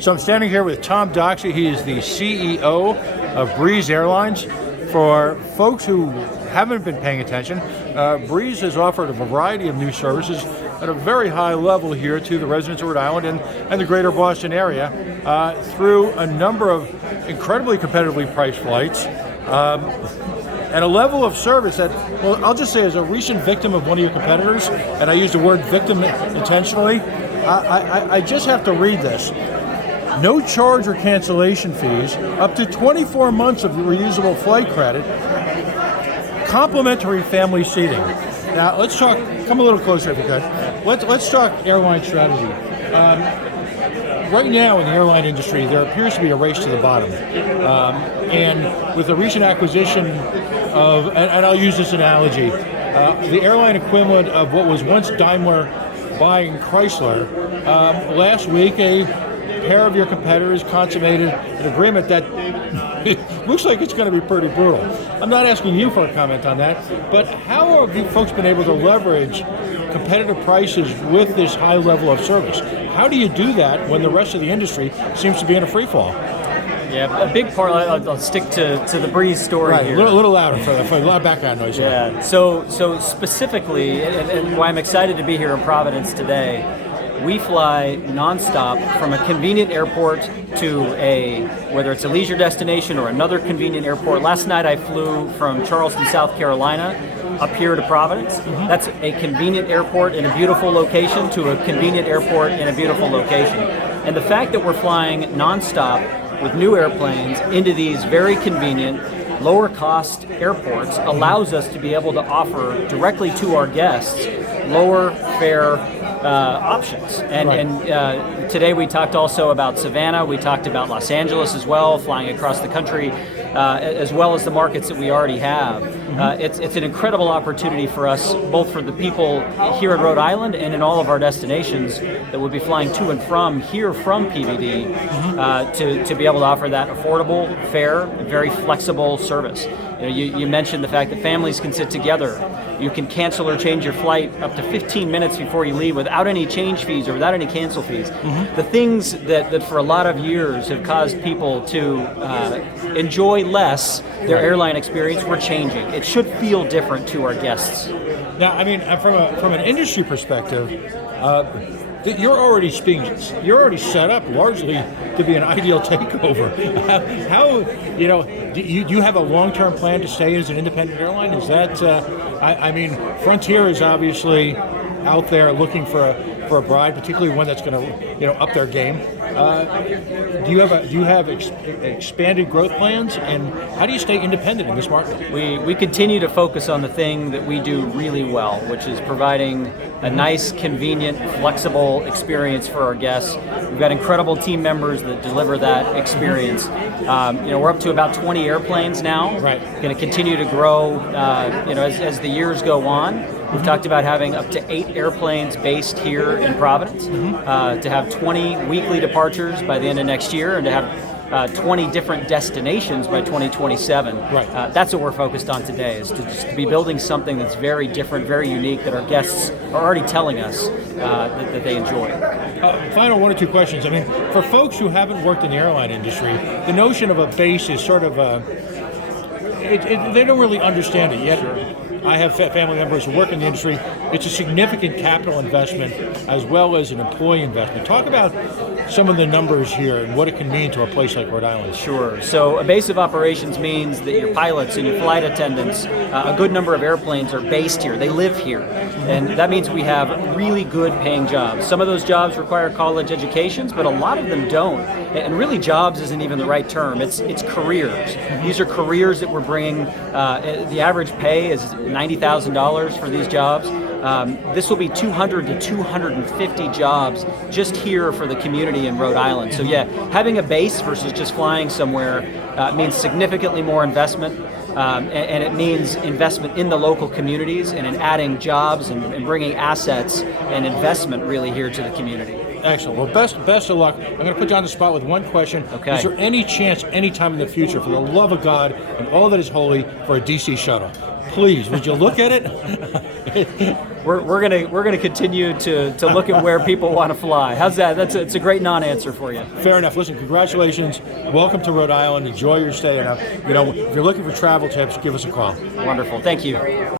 So I'm standing here with Tom Doxey. He is the CEO of Breeze Airlines. For folks who haven't been paying attention, Breeze has offered a variety of new services at a very high level here to the residents of Rhode Island and the greater Boston area through a number of incredibly competitively priced flights and a level of service that, well, I'll just say as a recent victim of one of your competitors, and I use the word victim intentionally, I just have to read this. No charge or cancellation fees, up to 24 months of reusable flight credit, complimentary family seating. Now, let's talk, come a little closer if we could. Let's talk airline strategy. Right now in the airline industry, there appears to be a race to the bottom. And with the recent acquisition of, and I'll use this analogy, the airline equivalent of what was once Daimler buying Chrysler, last week a pair of your competitors consummated an agreement that looks like it's going to be pretty brutal. I'm not asking you for a comment on that, but how have you folks been able to leverage competitive prices with this high level of service? How do you do that when the rest of the industry seems to be in a free fall? Yeah, a big part, I'll stick to the Breeze story here. Right, a little louder for a lot of background noise. Yeah, so specifically, and why I'm excited to be here in Providence today, we fly nonstop from a convenient airport to whether it's a leisure destination or another convenient airport. Last night I flew from Charleston, South Carolina, up here to Providence. Mm-hmm. That's a convenient airport in a beautiful location to a convenient airport in a beautiful location. And the fact that we're flying nonstop with new airplanes into these very convenient, lower cost airports allows us to be able to offer directly to our guests lower fare options. And today we talked also about Savannah, we talked about Los Angeles as well, flying across the country, as well as the markets that we already have. It's an incredible opportunity for us, both for the people here in Rhode Island and in all of our destinations that will be flying to and from here from PBD, to be able to offer that affordable, fair, very flexible service. You mentioned the fact that families can sit together. You can cancel or change your flight up to 15 minutes before you leave without any change fees or without any cancel fees. Mm-hmm. The things that for a lot of years have caused people to enjoy less their airline experience, we're changing. It should feel different to our guests. Now, I mean, from an industry perspective, you're already set up largely to be an ideal takeover. How do you have a long-term plan to stay as an independent airline? Is that I mean, Frontier is obviously out there looking for a bride, particularly one that's going to up their game. Do you have expanded growth plans, and how do you stay independent in this market? We continue to focus on the thing that we do really well, which is providing a nice, convenient, flexible experience for our guests. We've got incredible team members that deliver that experience. We're up to about 20 airplanes now. Right. Going to continue to grow, as the years go on. We've talked about having up to 8 airplanes based here in Providence, to have 20 weekly departures by the end of next year, and to have 20 different destinations by 2027. Right. That's what we're focused on today, is to be building something that's very different, very unique, that our guests are already telling us that they enjoy. Final 1 or 2 questions. I mean, for folks who haven't worked in the airline industry, the notion of a base is sort of they don't really understand it yet. Sure. I have family members who work in the industry. It's a significant capital investment as well as an employee investment. Talk about some of the numbers here and what it can mean to a place like Rhode Island. Sure. So a base of operations means that your pilots and your flight attendants, a good number of airplanes are based here. They live here. And that means we have really good paying jobs. Some of those jobs require college educations, but a lot of them don't. And really jobs isn't even the right term. It's careers. These are careers that we're bringing. The average pay is $90,000 for these jobs. This will be 200 to 250 jobs just here for the community in Rhode Island. So yeah, having a base versus just flying somewhere means significantly more investment, and it means investment in the local communities and in adding jobs and bringing assets and investment really here to the community. Excellent. Well, best of luck. I'm going to put you on the spot with one question. Okay. Is there any chance, any time in the future, for the love of God and all that is holy, for a DC shuttle? please, would you look at it? We're gonna continue to look at where people want to fly. How's that? It's a great non-answer for you. Fair enough. Listen, congratulations. Welcome to Rhode Island. Enjoy your stay. And if you're looking for travel tips, give us a call. Wonderful. Thank you.